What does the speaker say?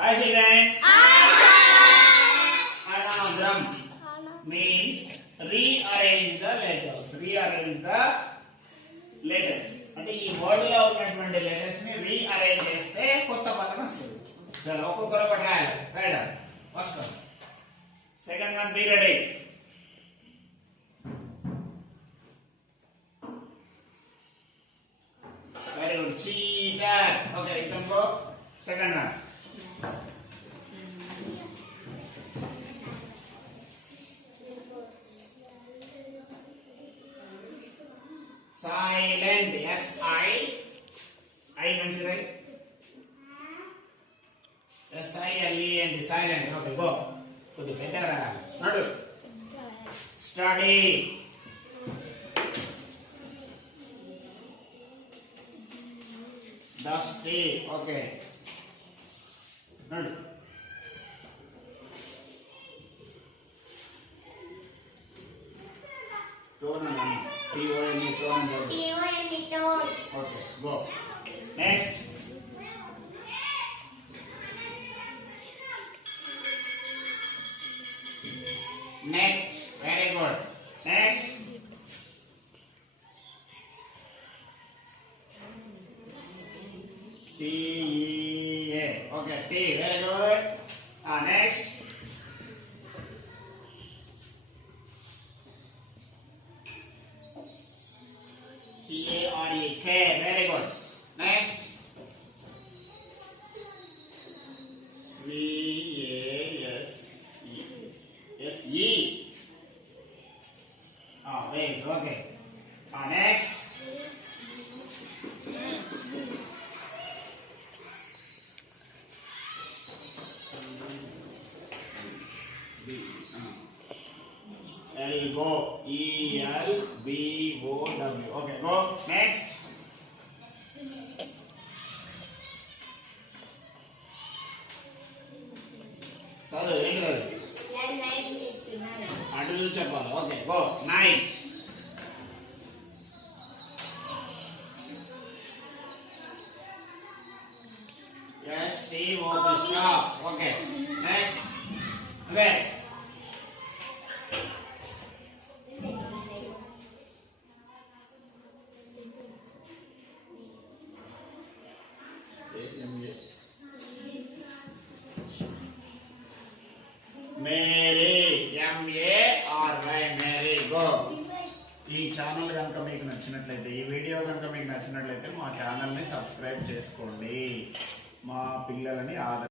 Hi children. Hi. Anagram means rearrange the letters. Rearrange the letters. అంటే ఈ word లో ఉన్నటువంటి లెటర్స్ ని రీఅరేంజ్ చేస్తే కొత్త పదం వస్తుంది. సరే ఒక్కొక్కరు ఒకటి రాయాలి. రాయడం. First one. Second one be ready. Very good. Cheater. Okay, you can go. Second one. Silent. I mentioned right? S-I-L-E-N-T. Silent. Okay, go. Put the better. Nadu. Study. Dusty. Okay. Nadu. Tone. T-O-N-E. Tone. T-O-N-E. Tone. Okay, go. Next. Next. Very good. Next. T-E-A. Okay, T. Very good. Next. C-A-R-E. K. Very good. Next. V-A-S-E. S-E. Vase. Okay. Next. Elbow. E-L-B-O-W. Okay, go. Next. Sadu, English. Adu చెప్పాలి. Okay, go. Night. Yes, T-O-P. Stop. Okay. Next. Okay. Mary M-A-R-Y Mary go. ఈ channel కనుక మీకు నచ్చినట్లయితే ఈ video కనుక మీకు నచ్చినట్లయితే మా ఛానల్ని సబ్స్క్రైబ్ చేసుకోండి. మా పిల్లలని